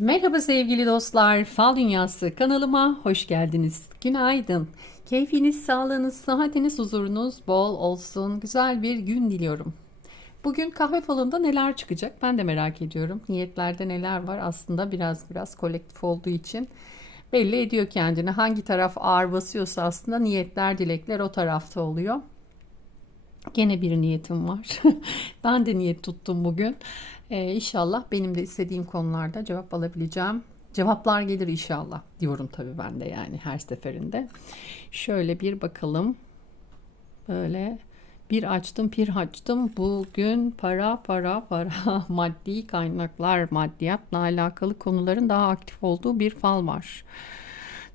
Merhaba sevgili dostlar, Fal Dünyası kanalıma hoş geldiniz. Günaydın. Keyfiniz, sağlığınız, sıhhatiniz, huzurunuz bol olsun. Güzel bir gün diliyorum. Bugün kahve falında neler çıkacak ben de merak ediyorum. Niyetlerde neler var aslında biraz biraz kolektif olduğu için belli ediyor kendini. Hangi taraf ağır basıyorsa aslında niyetler, dilekler o tarafta oluyor. Gene bir niyetim var. ben de niyet tuttum bugün. Ee, inşallah benim de istediğim konularda cevap alabileceğim. Cevaplar gelir inşallah diyorum tabii ben de yani her seferinde. Şöyle bir bakalım. Böyle bir açtım bir açtım. Bugün para para para maddi kaynaklar maddiyatla alakalı konuların daha aktif olduğu bir fal var.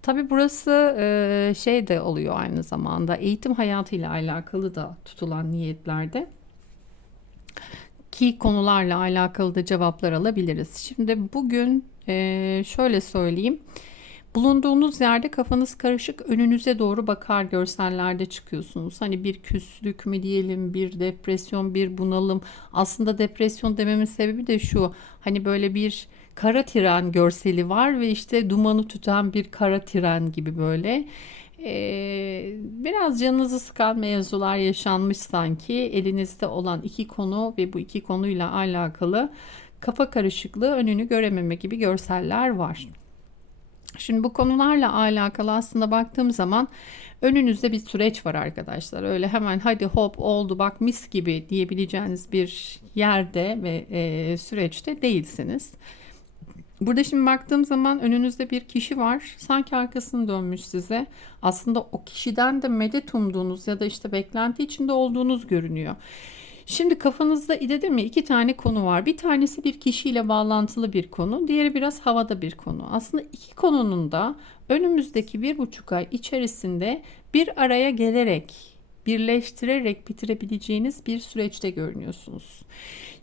Tabii burası e, şey de oluyor aynı zamanda eğitim hayatıyla alakalı da tutulan niyetlerde ki konularla alakalı da cevaplar alabiliriz. Şimdi bugün e, şöyle söyleyeyim. Bulunduğunuz yerde kafanız karışık önünüze doğru bakar görsellerde çıkıyorsunuz. Hani bir küslük mü diyelim, bir depresyon, bir bunalım. Aslında depresyon dememin sebebi de şu. Hani böyle bir kara tren görseli var ve işte dumanı tüten bir kara tren gibi böyle. Ee, biraz canınızı sıkan mevzular yaşanmış sanki. Elinizde olan iki konu ve bu iki konuyla alakalı kafa karışıklığı önünü görememe gibi görseller var. Şimdi bu konularla alakalı aslında baktığım zaman önünüzde bir süreç var arkadaşlar. Öyle hemen hadi hop oldu bak mis gibi diyebileceğiniz bir yerde ve e, süreçte değilsiniz. Burada şimdi baktığım zaman önünüzde bir kişi var. Sanki arkasını dönmüş size. Aslında o kişiden de medet umduğunuz ya da işte beklenti içinde olduğunuz görünüyor. Şimdi kafanızda dedim mi iki tane konu var. Bir tanesi bir kişiyle bağlantılı bir konu. Diğeri biraz havada bir konu. Aslında iki konunun da önümüzdeki bir buçuk ay içerisinde bir araya gelerek birleştirerek bitirebileceğiniz bir süreçte görünüyorsunuz.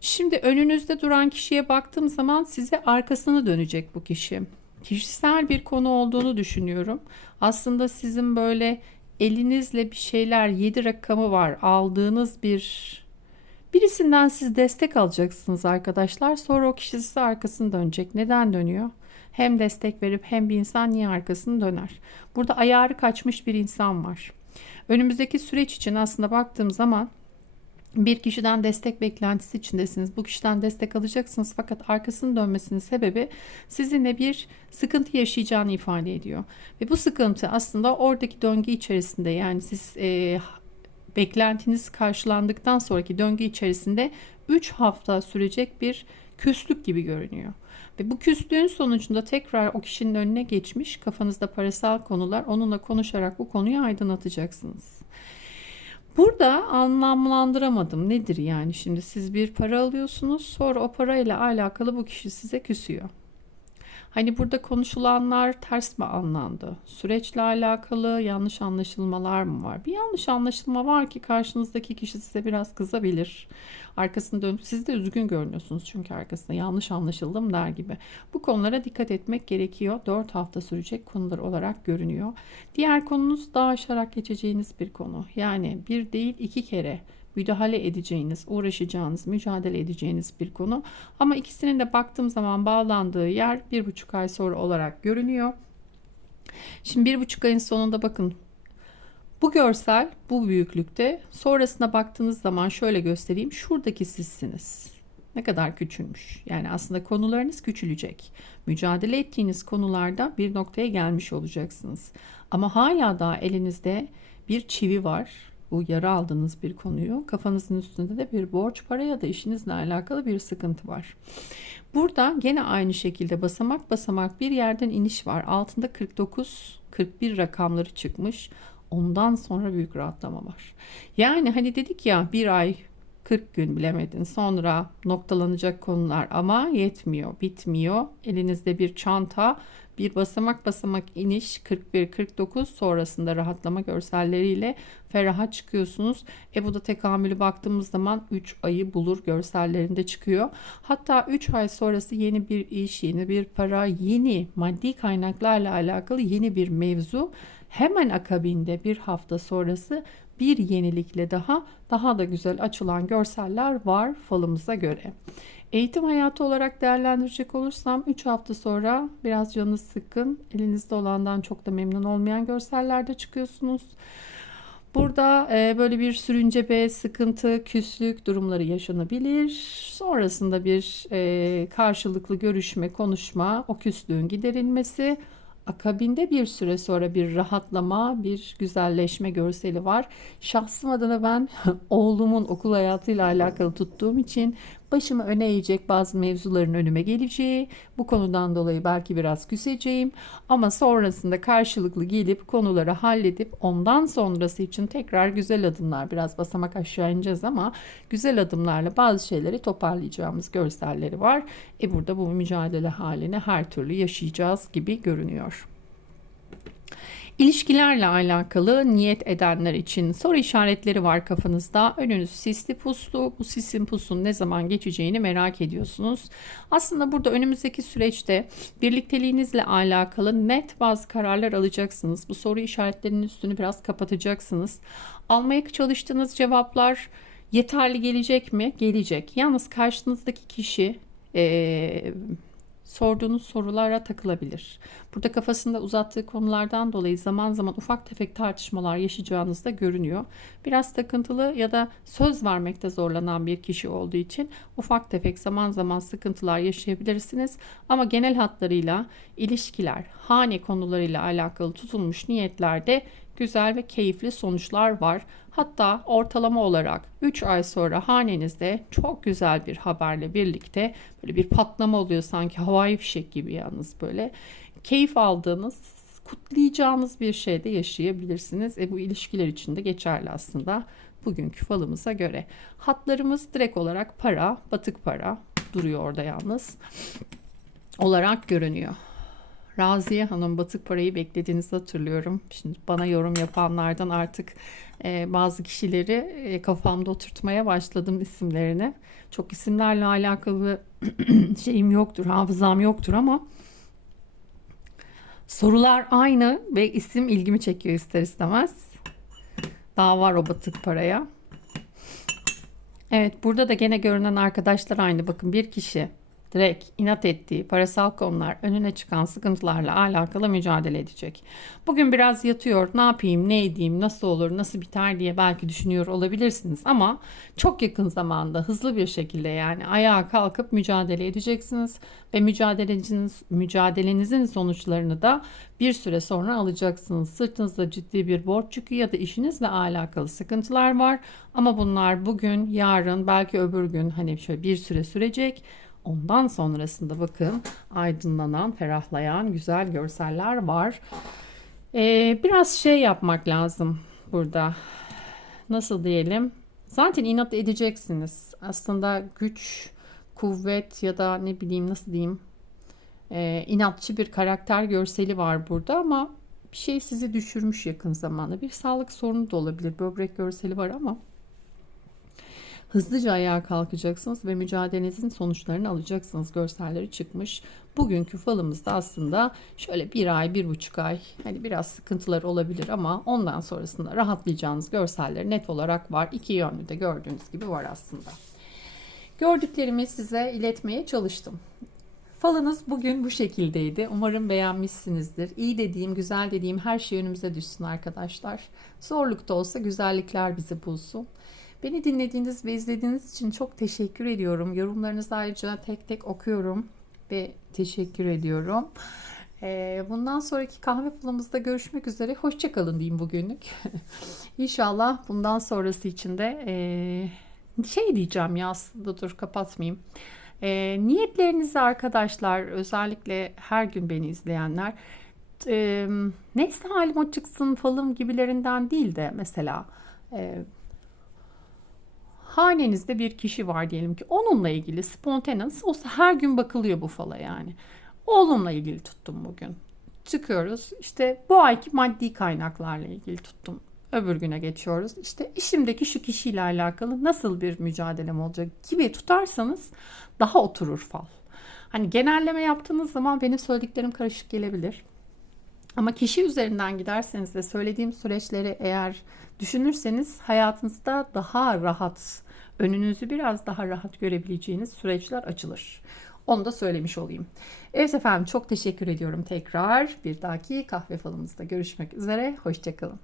Şimdi önünüzde duran kişiye baktığım zaman size arkasını dönecek bu kişi. Kişisel bir konu olduğunu düşünüyorum. Aslında sizin böyle elinizle bir şeyler 7 rakamı var aldığınız bir birisinden siz destek alacaksınız arkadaşlar. Sonra o kişi size arkasını dönecek. Neden dönüyor? Hem destek verip hem bir insan niye arkasını döner? Burada ayarı kaçmış bir insan var. Önümüzdeki süreç için aslında baktığım zaman bir kişiden destek beklentisi içindesiniz. Bu kişiden destek alacaksınız fakat arkasının dönmesinin sebebi sizinle bir sıkıntı yaşayacağını ifade ediyor. Ve bu sıkıntı aslında oradaki döngü içerisinde yani siz e, beklentiniz karşılandıktan sonraki döngü içerisinde 3 hafta sürecek bir küslük gibi görünüyor. Ve bu küslüğün sonucunda tekrar o kişinin önüne geçmiş kafanızda parasal konular onunla konuşarak bu konuyu aydınlatacaksınız. Burada anlamlandıramadım. Nedir yani şimdi siz bir para alıyorsunuz sonra o parayla alakalı bu kişi size küsüyor. Hani burada konuşulanlar ters mi anlandı? Süreçle alakalı yanlış anlaşılmalar mı var? Bir yanlış anlaşılma var ki karşınızdaki kişi size biraz kızabilir. Arkasını dönüp siz de üzgün görünüyorsunuz çünkü arkasında yanlış anlaşıldım der gibi. Bu konulara dikkat etmek gerekiyor. 4 hafta sürecek konular olarak görünüyor. Diğer konunuz daha aşarak geçeceğiniz bir konu. Yani bir değil iki kere müdahale edeceğiniz, uğraşacağınız, mücadele edeceğiniz bir konu. Ama ikisinin de baktığım zaman bağlandığı yer bir buçuk ay sonra olarak görünüyor. Şimdi bir buçuk ayın sonunda bakın bu görsel bu büyüklükte sonrasına baktığınız zaman şöyle göstereyim. Şuradaki sizsiniz. Ne kadar küçülmüş. Yani aslında konularınız küçülecek. Mücadele ettiğiniz konularda bir noktaya gelmiş olacaksınız. Ama hala daha elinizde bir çivi var bu yara aldığınız bir konuyu kafanızın üstünde de bir borç para ya da işinizle alakalı bir sıkıntı var. Burada gene aynı şekilde basamak basamak bir yerden iniş var. Altında 49 41 rakamları çıkmış. Ondan sonra büyük rahatlama var. Yani hani dedik ya bir ay 40 gün bilemedin. Sonra noktalanacak konular ama yetmiyor, bitmiyor. Elinizde bir çanta, bir basamak basamak iniş 41-49 sonrasında rahatlama görselleriyle feraha çıkıyorsunuz. E bu da tekamülü baktığımız zaman 3 ayı bulur görsellerinde çıkıyor. Hatta 3 ay sonrası yeni bir iş, yeni bir para, yeni maddi kaynaklarla alakalı yeni bir mevzu hemen akabinde bir hafta sonrası bir yenilikle daha daha da güzel açılan görseller var falımıza göre. Eğitim hayatı olarak değerlendirecek olursam 3 hafta sonra biraz canınız sıkkın, elinizde olandan çok da memnun olmayan görsellerde çıkıyorsunuz. Burada e, böyle bir sürüncebe, sıkıntı, küslük durumları yaşanabilir. Sonrasında bir e, karşılıklı görüşme, konuşma, o küslüğün giderilmesi. Akabinde bir süre sonra bir rahatlama, bir güzelleşme görseli var. Şahsım adına ben oğlumun okul hayatıyla alakalı tuttuğum için başımı öne eğecek bazı mevzuların önüme geleceği, bu konudan dolayı belki biraz küseceğim ama sonrasında karşılıklı gelip konuları halledip ondan sonrası için tekrar güzel adımlar, biraz basamak aşağı ineceğiz ama güzel adımlarla bazı şeyleri toparlayacağımız görselleri var. E burada bu mücadele halini her türlü yaşayacağız gibi görünüyor. İlişkilerle alakalı niyet edenler için soru işaretleri var kafanızda. Önünüz sisli puslu. Bu sisin pusun ne zaman geçeceğini merak ediyorsunuz. Aslında burada önümüzdeki süreçte birlikteliğinizle alakalı net bazı kararlar alacaksınız. Bu soru işaretlerinin üstünü biraz kapatacaksınız. Almaya çalıştığınız cevaplar yeterli gelecek mi? Gelecek. Yalnız karşınızdaki kişi ee, sorduğunuz sorulara takılabilir. Burada kafasında uzattığı konulardan dolayı zaman zaman ufak tefek tartışmalar yaşayacağınız da görünüyor. Biraz takıntılı ya da söz vermekte zorlanan bir kişi olduğu için ufak tefek zaman zaman sıkıntılar yaşayabilirsiniz. Ama genel hatlarıyla ilişkiler, hane konularıyla alakalı tutulmuş niyetlerde güzel ve keyifli sonuçlar var. Hatta ortalama olarak 3 ay sonra hanenizde çok güzel bir haberle birlikte böyle bir patlama oluyor sanki havai fişek gibi yalnız böyle keyif aldığınız kutlayacağınız bir şey de yaşayabilirsiniz. E bu ilişkiler için de geçerli aslında bugünkü falımıza göre. Hatlarımız direkt olarak para, batık para duruyor orada yalnız olarak görünüyor. Raziye Hanım batık parayı beklediğinizi hatırlıyorum. Şimdi bana yorum yapanlardan artık e, bazı kişileri e, kafamda oturtmaya başladım isimlerini. Çok isimlerle alakalı şeyim yoktur, hafızam yoktur ama sorular aynı ve isim ilgimi çekiyor ister istemez. Daha var o batık paraya. Evet burada da gene görünen arkadaşlar aynı. Bakın bir kişi direkt inat ettiği parasal konular önüne çıkan sıkıntılarla alakalı mücadele edecek. Bugün biraz yatıyor ne yapayım ne edeyim nasıl olur nasıl biter diye belki düşünüyor olabilirsiniz ama çok yakın zamanda hızlı bir şekilde yani ayağa kalkıp mücadele edeceksiniz ve mücadelenizin, mücadelenizin sonuçlarını da bir süre sonra alacaksınız. Sırtınızda ciddi bir borç yükü ya da işinizle alakalı sıkıntılar var ama bunlar bugün, yarın, belki öbür gün hani şöyle bir süre sürecek. Ondan sonrasında bakın aydınlanan, ferahlayan güzel görseller var. Ee, biraz şey yapmak lazım burada. Nasıl diyelim? Zaten inat edeceksiniz. Aslında güç, kuvvet ya da ne bileyim nasıl diyeyim e, inatçı bir karakter görseli var burada ama bir şey sizi düşürmüş yakın zamanda. Bir sağlık sorunu da olabilir. Böbrek görseli var ama hızlıca ayağa kalkacaksınız ve mücadelenizin sonuçlarını alacaksınız. Görselleri çıkmış. Bugünkü falımızda aslında şöyle bir ay, bir buçuk ay hani biraz sıkıntılar olabilir ama ondan sonrasında rahatlayacağınız görseller net olarak var. İki yönlü de gördüğünüz gibi var aslında. Gördüklerimi size iletmeye çalıştım. Falınız bugün bu şekildeydi. Umarım beğenmişsinizdir. İyi dediğim, güzel dediğim her şey önümüze düşsün arkadaşlar. Zorlukta olsa güzellikler bizi bulsun. Beni dinlediğiniz ve izlediğiniz için çok teşekkür ediyorum. Yorumlarınızı ayrıca tek tek okuyorum ve teşekkür ediyorum. Ee, bundan sonraki kahve falımızda görüşmek üzere. Hoşçakalın diyeyim bugünlük. İnşallah bundan sonrası için de ee, şey diyeceğim ya aslında dur kapatmayayım. E, niyetlerinizi arkadaşlar özellikle her gün beni izleyenler e, neyse halim o çıksın falım gibilerinden değil de mesela e, hanenizde bir kişi var diyelim ki onunla ilgili spontane nasıl olsa her gün bakılıyor bu fala yani. Oğlumla ilgili tuttum bugün. Çıkıyoruz işte bu ayki maddi kaynaklarla ilgili tuttum. Öbür güne geçiyoruz. İşte işimdeki şu kişiyle alakalı nasıl bir mücadelem olacak gibi tutarsanız daha oturur fal. Hani genelleme yaptığınız zaman benim söylediklerim karışık gelebilir. Ama kişi üzerinden giderseniz ve söylediğim süreçleri eğer düşünürseniz hayatınızda daha rahat önünüzü biraz daha rahat görebileceğiniz süreçler açılır. Onu da söylemiş olayım. Evet efendim çok teşekkür ediyorum tekrar. Bir dahaki kahve falımızda görüşmek üzere. Hoşçakalın.